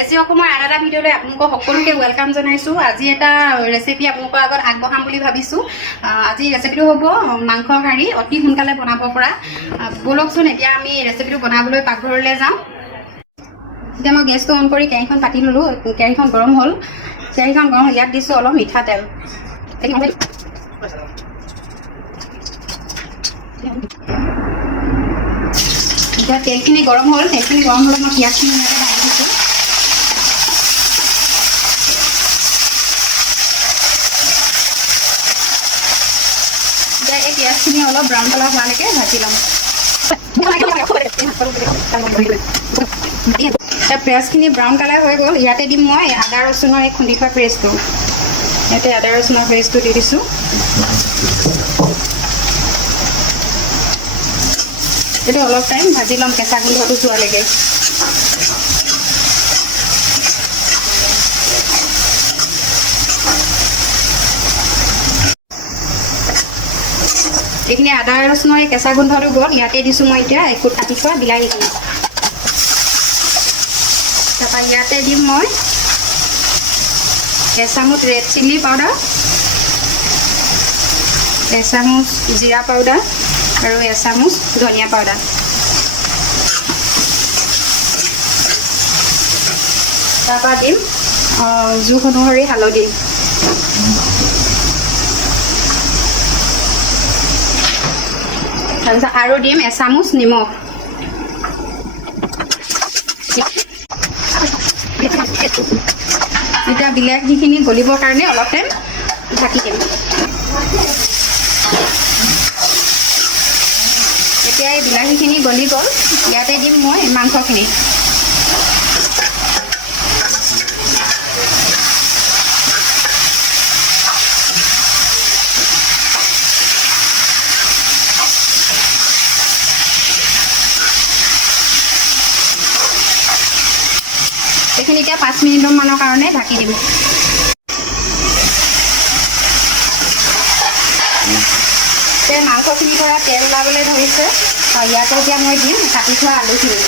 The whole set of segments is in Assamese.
ৰেচিপি অসমৰ আন এটা ভিডিঅ'লৈ আপোনালোকক সকলোকে ৱেলকাম জনাইছোঁ। আজি এটা ৰেচিপি আপোনালোকৰ আগত আগবঢ়াম বুলি ভাবিছোঁ। আজি ৰেচিপিটো হ'ব মাংস কাৰী, অতি সোনকালে বনাব পৰা। ব'লকচোন এতিয়া আমি ৰেচিপিটো বনাবলৈ পাকঘৰলৈ যাওঁ। এতিয়া মই গেছটো অন কৰি কেৰাহীখন পাতি ল'লোঁ। কেৰাহীখন গৰম হ'ল। ইয়াত দিছোঁ অলপ মিঠাতেল। এতিয়া তেলখিনি গৰম হ'ল। তেলখিনি গৰম হ'লে মই পিঁয়াজখিনি ইয়াতে ঢালি দিছোঁ। এতিয়া এই পিঁয়াজখিনি অলপ ব্ৰাউন কালাৰ হোৱালৈকে ভাজি ল'ম। এতিয়া পিঁয়াজখিনি ব্ৰাউন কালাৰ হৈ গ'ল। ইয়াতে দিম মই আদা ৰচুনৰ এই খুন্দি থোৱা পেষ্টটো। ইয়াতে আদা ৰচুনৰ পেষ্টটো দি দিছোঁ। এইটো অলপ টাইম ভাজি ল'ম কেঁচা গোন্ধটো যোৱালৈকে। এইখিনি আদা ৰচুনৰ এই কেঁচা গোন্ধটো গ'ল। ইয়াতে দিছোঁ মই এতিয়া একোট কাটি থোৱা বিলাহীখিনি। তাৰপৰা ইয়াতে দিম মই এচামুচ ৰেড চিলি পাউডাৰ, এচামুচ জিৰা পাউডাৰ আৰু এচামুচ ধনিয়া পাউডাৰ। তাৰপৰা দিম জোখ অনুসৰি হালধি। তাৰপিছত আৰু দিম এচামুচ নিমখ। এতিয়া বিলাহীখিনি গলিবৰ কাৰণে অলপ টাইম ঢাকি দিম। এতিয়া এই বিলাহীখিনি গলি গ'ল। ইয়াতে দিম মই মাংসখিনি। এইখিনি এতিয়া 5 মিনিটমানৰ কাৰণে ঢাকি দিম। এতিয়া মাংসখিনিৰ পৰা তেল ওলাবলৈ ধৰিছে। ইয়াতে এতিয়া মই দিম কাটি থোৱা আলুখিনি।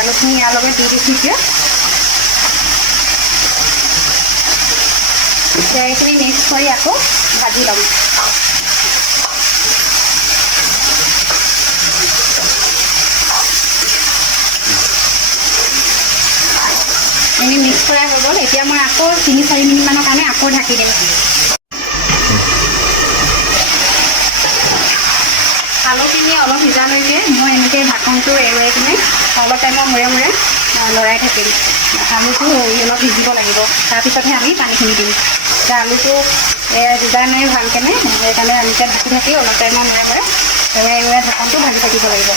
আলুখিনি ইয়াৰ লগত দি দিছোঁ এতিয়া। এইখিনি মিক্স কৰি আকৌ ভাজি ল'ম। এনে মিক্স কৰা হৈ গ'ল। এতিয়া মই আকৌ 3-4 মিনিটমানৰ কাৰণে আকৌ ঢাকি দিম। আলুখিনি অলপ সিজালৈকে মই এনেকৈ ঢাকনটো এৰুৱাই কিনে অলপ টাইমৰ মূৰে মূৰে লৰাই থাকিম। আলুটো অলপ সিজিব লাগিব। তাৰপিছতহে আমি পানীখিনি দিম। এতিয়া আলুটো সিজা নাই ভালকেনে, সেইকাৰণে আমি এতিয়া ঢাকি ঢাকি অলপ টাইমৰ মূৰে মূৰে এৰুৱাই ঢাকনটো ভাজি থাকিব লাগিব।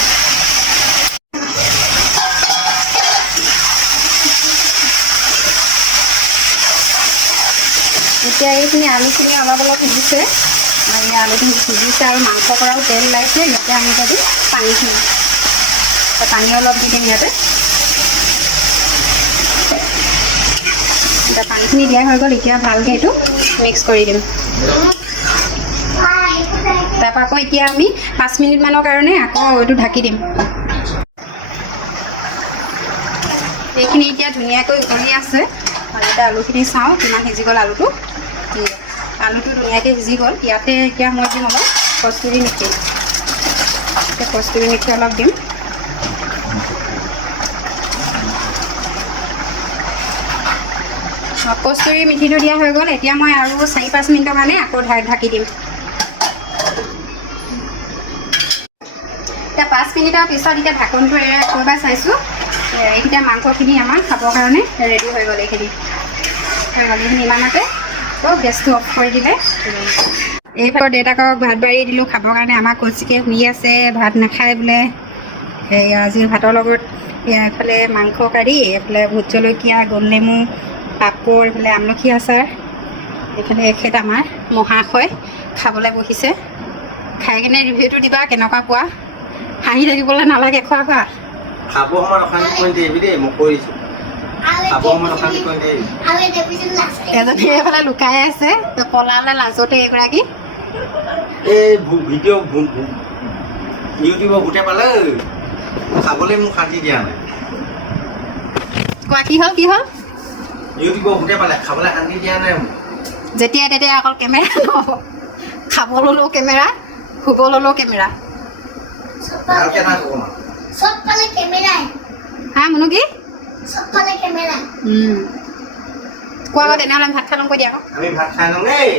এতিয়া এইখিনি আলুখিনি অলপ অলপ সিজিছে। আৰু এই আলুখিনি সিজিছে আৰু মাংসৰ পৰাও তেল ওলাইছে। ইয়াতে আমি এতিয়া দিম পানীখিনি। পানী অলপ দি দিম ইয়াতে। এতিয়া পানীখিনি দিয়া হৈ গ'ল। এতিয়া ভালকৈ এইটো মিক্স কৰি দিম। তাৰপৰা আকৌ এতিয়া আমি 5 মিনিটমানৰ কাৰণে আকৌ এইটো ঢাকি দিম। এইখিনি এতিয়া ধুনীয়াকৈ উতলি আছে। আৰু এতিয়া আলুখিনি চাওঁ কিমান সিজি গ'ল আলুটো। আলুটো ধুনীয়াকৈ সিজি গ'ল। ইয়াতে এতিয়া মই দিম অলপ কস্তুৰী মেথি। এতিয়া কস্তুৰী মেথি অলপ দিম। কস্তুৰী মেথিটো দিয়া হৈ গ'ল। এতিয়া মই আৰু 4-5 মিনিটৰ কাৰণে আকৌ ঢাকি দিম। এতিয়া 5 মিনিটৰ পিছত এতিয়া ঢাকনটো এবাৰ চাইছোঁ। এইকেইটা মাংসখিনি আমাৰ খাবৰ কাৰণে ৰেডি হৈ গ'ল। এইখিনি ইমানতে গেছটো অফ কৰি দিলে। এইফালে দেউতাকক ভাত বাঢ়ি দিলোঁ খাবৰ কাৰণে। আমাৰ কচিকে শুই আছে, ভাত নাখায় বোলে। আজি ভাতৰ লগত এইফালে মাংস কাঢ়ি, এইফালে ভোট জলকীয়া, গোল নেমু, পাপৰ, এইফালে আমলখি আচাৰ। এইফালে এখেত আমাৰ মহাশয় খাবলৈ বহিছে। খাই কিনে ৰিভিউটো দিবা কেনেকুৱা পোৱা। হাঁহি থাকিবলৈ নালাগে। খোৱা খাব সময়ত অশান্তি কৰি দিবি দেই, মই কৈ দিছোঁ। খাব সময়ত অশান্তি কৰি দিবি। এজনী এইফালে লুকাই আছে, পলালে লাজতে এগৰাকী। এই ভিডিঅ' ইউটিউবৰ ভূতে পালে খাবলৈ মোক শান্তি দিয়া নাই। কোৱা কি হ'ল ইউটিউবৰ গোটেই পালে খাবলৈ শান্তি দিয়া নাই মোক যেতিয়া তেতিয়া অকল কেমেৰা খাব ল'লেও কেমেৰা শুব ল'লেও কেমেৰা ভালকৈ না ক'ব না সব পালে ক্যামেৰায় হা মুনু কি সব পালে ক্যামেৰা কোৱা আকৌ তেনেহ'লে ভাত খাই ল'ম কৈ দিয়া আকৌ আমি ভাত খাই লওঁ দেই